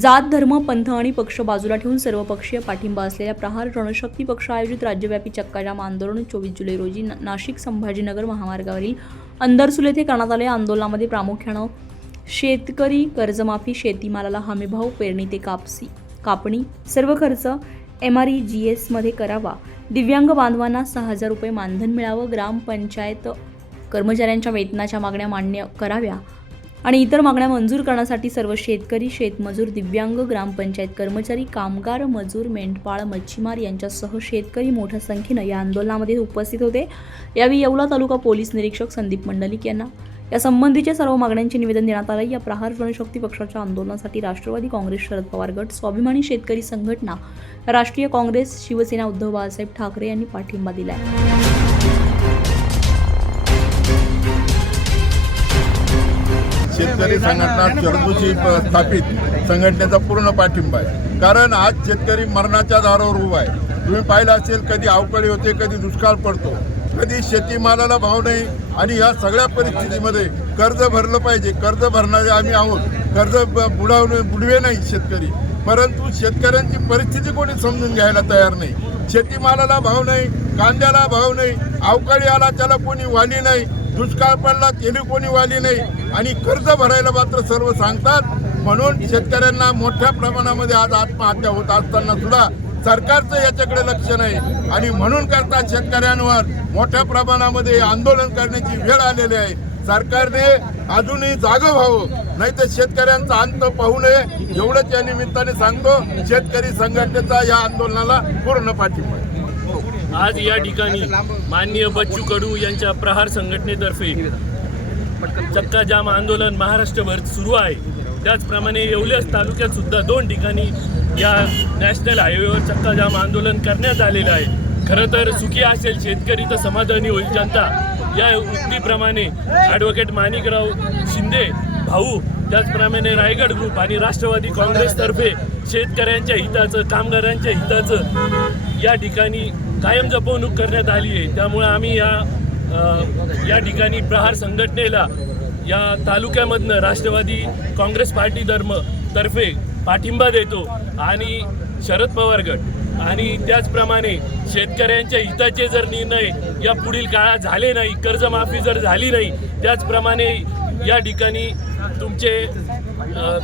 जात धर्म पंथ आणि पक्ष बाजूला ठेवून सर्वपक्षीय पाठिंबा असलेल्या प्रहार रणशक्ती पक्ष आयोजित राज्यव्यापी चक्काजाम आंदोलन चोवीस जुलै रोजी नाशिक संभाजीनगर महामार्गावरील अंदरसूल येथे करण्यात आले. आंदोलनामध्ये प्रामुख्यानं शेतकरी कर्जमाफी शेतीमालाला हमीभाव पेरणी ते कापसी कापणी सर्व खर्च एम आर ई जी एसमध्ये करावा. दिव्यांग बांधवांना सहा हजार रुपये मानधन मिळावं. ग्रामपंचायत कर्मचाऱ्यांच्या वेतनाच्या मागण्या मान्य कराव्या. आणि इतर मागण्या मंजूर करण्यासाठी सर्व शेतकरी शेतमजूर दिव्यांग ग्रामपंचायत कर्मचारी कामगार मजूर मेंढपाळ मच्छीमार यांच्यासह शेतकरी मोठ्या संख्येनं या आंदोलनामध्ये उपस्थित होते. यावेळी येवला तालुका पोलीस निरीक्षक संदीप मंडलिक यांना. या संबंधीच्या सर्व मागण्यांचे निवेदन देण्यात आलं. या प्रहार जनशक्ती पक्षाच्या आंदोलनासाठी राष्ट्रवादी काँग्रेस शरद पवार गट स्वाभिमानी शेतकरी संघटना राष्ट्रीय काँग्रेस शिवसेना उद्धव बाळासाहेब ठाकरे यांनी पाठिंबा दिला आहे शेतकरी संघटना चरदुशी स्थापित संघटनेचा पूर्ण पाठिंबा आहे. कारण आज शेतकरी मरणाच्या दारावर उभा आहे. तुम्ही पाहिलं असेल कधी अवकाळी होते कधी दुष्काळ पडतो. कधी शेतीमालाला भाव नाही आणि या सगळ्या परिस्थितीमध्ये कर्ज भरलं पाहिजे. कर्ज भरणारे आम्ही आहोत. कर्ज बुडावणे बुडवे नाही शेतकरी. परंतु शेतकऱ्यांची परिस्थिती कोणी समजून घ्यायला तयार नाही. शेतीमालाला भाव नाही कांद्याला भाव नाही अवकाळी आला त्याला कोणी वाली नाही. दुष्काळ पडला टेलिफोनी कोणी वाली नाही. आणि कर्ज भरायला मात्र सर्व सांगतात. म्हणून शेतकऱ्यांना मोठ्या प्रमाणामध्ये आज आत्महत्या होत असताना सुद्धा सरकारचं याच्याकडे लक्ष नाही. आणि म्हणून करता शेतकऱ्यांवर मोठ्या प्रमाणामध्ये आंदोलन करण्याची वेळ आलेली आहे. सरकारने अजूनही जागं व्हावं. नाही तर शेतकऱ्यांचा अंत पाहू नये. एवढंच या निमित्ताने सांगतो शेतकरी संघटनेचा या आंदोलनाला पूर्ण पाठिंबा आज या ठिकाणी माननीय बच्चू कडू यांच्या प्रहार संघटनेतर्फे चक्का जाम आंदोलन महाराष्ट्रभर सुरू आहे. त्याचप्रमाणे येवल्यास तालुक्यात सुद्धा दोन ठिकाणी या नॅशनल हायवेवर चक्का जाम आंदोलन करण्यात आलेलं आहे. खरं तर सुखी असेल शेतकरी तर समाधानी होईल जनता. या उक्तीप्रमाणे ॲडव्होकेट माणिकराव शिंदे भाऊ त्याचप्रमाणे रायगड ग्रुप आणि राष्ट्रवादी काँग्रेसतर्फे शेतकऱ्यांच्या हिताचं कामगारांच्या हिताचं या ठिकाणी कायम जपवणूक करण्यात आली आहे. त्यामुळे आम्ही या या ठिकाणी प्रहार संघटनेला या तालुक्यामधनं राष्ट्रवादी काँग्रेस पार्टी धर्म तर्फे पाठिंबा देतो आणि शरद पवार गट आणि त्याचप्रमाणे शेतकऱ्यांच्या हिताचे जर निर्णय या पुढील काळात झाले नाही कर्जमाफी जर झाली नाही त्याचप्रमाणे या ठिकाणी तुमचे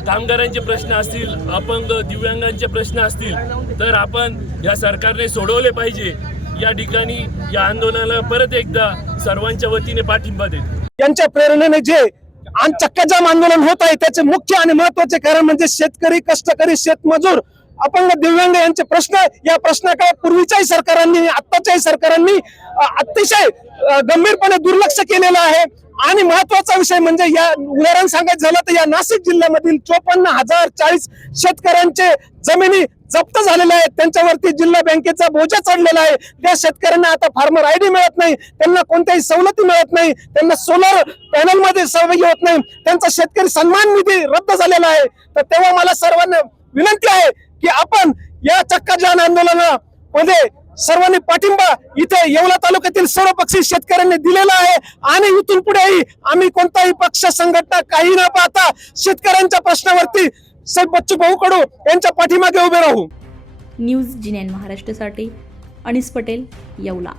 कामगारांचे प्रश्न असतील अपंग दिव्यांगांचे प्रश्न असतील तर आपण या सरकारने सोडवले पाहिजे. या ठिकाणी या आंदोलनाला परत एकदा सर्वांच्या वतीने पाठिंबा देत. यांच्या प्रेरणेने जे चक्काजाम आंदोलन होत आहे त्याचे मुख्य आणि महत्त्वाचे कारण म्हणजे शेतकरी कष्टकरी शेतमजूर अपंग दिव्यांग यांचे प्रश्न या प्रश्नाकडे पूर्वीच्याही सरकारांनी आत्ताच्याही सरकारांनी अतिशय गंभीरपणे दुर्लक्ष केलेलं आहे. आणि महत्त्वाचा विषय म्हणजे या उदाहरण सांगायचं झालं तर या नाशिक जिल्ह्यामधील चोपन्न हजार चाळीस शेतकऱ्यांचे जमिनी जप्त झालेल्या आहेत. त्यांच्यावरती जिल्हा बँकेचा बोजा चढलेला आहे. त्या शेतकऱ्यांना आता फार्मर आयडी मिळत नाही. त्यांना कोणत्याही सवलती मिळत नाही. त्यांना सोलर पॅनलमध्ये सहभागी होत नाही. त्यांचा शेतकरी सन्मान निधी रद्द झालेला आहे. तर तेव्हा मला सर्वांना विनंती आहे की आपण या चक्काजाम आंदोलनामध्ये सर्वांनी पाठिंबा इथे येवला तालुक्यातील सर्व पक्षी शेतकऱ्यांनी दिलेला आहे. आणि इथून पुढेही आम्ही कोणताही पक्ष संघटना काही न पाहता शेतकऱ्यांच्या प्रश्नावरती साहेब बच्चू भाऊ कडू यांच्या पाठीमागे उभे राहू. न्यूज जिनेन महाराष्ट्रासाठी अनिस पटेल येवला.